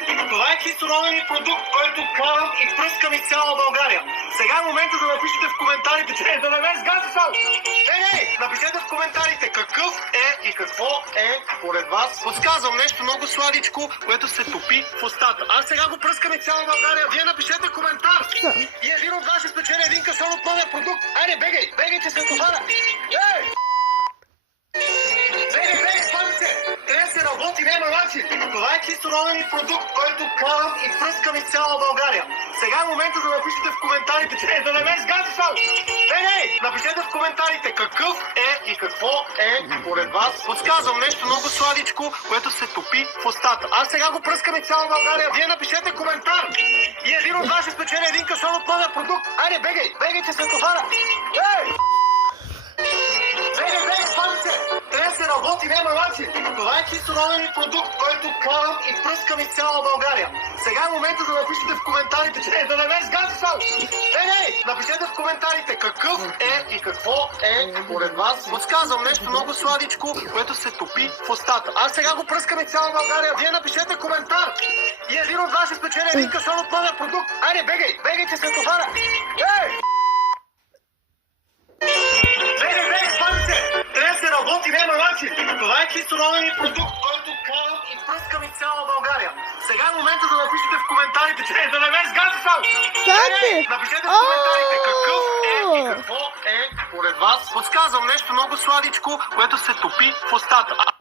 начин. Това е кислороден продукт, който карам и пръскам из цяла България. Сега е момента да напишете в коментарите, че да не ме сгаза само. Напишете в коментарите какъв е и какво е според вас. Подсказвам нещо много сладичко, което се топи в устата. Аз сега го пръскам из цяла България. Вие напишете коментар. И един от вас ще спечели един кашон от новия продукт. Айде, бегай, че се товара. Бегай, пазите! Трябва да се работи, няма начин. Това е кислороден продукт, който карам и пръскам из цяла България. Сега е момента да напишете в коментарите, че да не ме сгаза само. Напишете в коментарите какъв е и какво е според вас. Подсказвам нещо много сладичко, което се топи в устата. Аз сега го пръскам из цяла България. Вие напишете коментар. И един от вас ще спечели един кашон от новия продукт. Айде, бегай, че се товара. Бегай, пазите! Трябва да се работи, няма начин. Това е кислороден продукт, който карам и пръскам из цяла България. Сега е момента да напишете в коментарите, че да не ме сгаза само. Напишете в коментарите какъв е и какво е според вас. Подсказвам нещо много сладичко, което се топи в устата. Аз сега го пръскам из цяла България. Вие напишете коментар. И един от вас ще спечели един кашон от новия продукт. Айде, бегай, че се товара. Трябва да се работи, няма начин. Това е кислороден продукт, който карам и пръскам из цяла България. Сега е момента да напишете в коментарите, че да не ме сгаза само. Напишете в коментарите какъв е и какво е според вас. Подсказвам нещо много сладичко, което се топи в устата.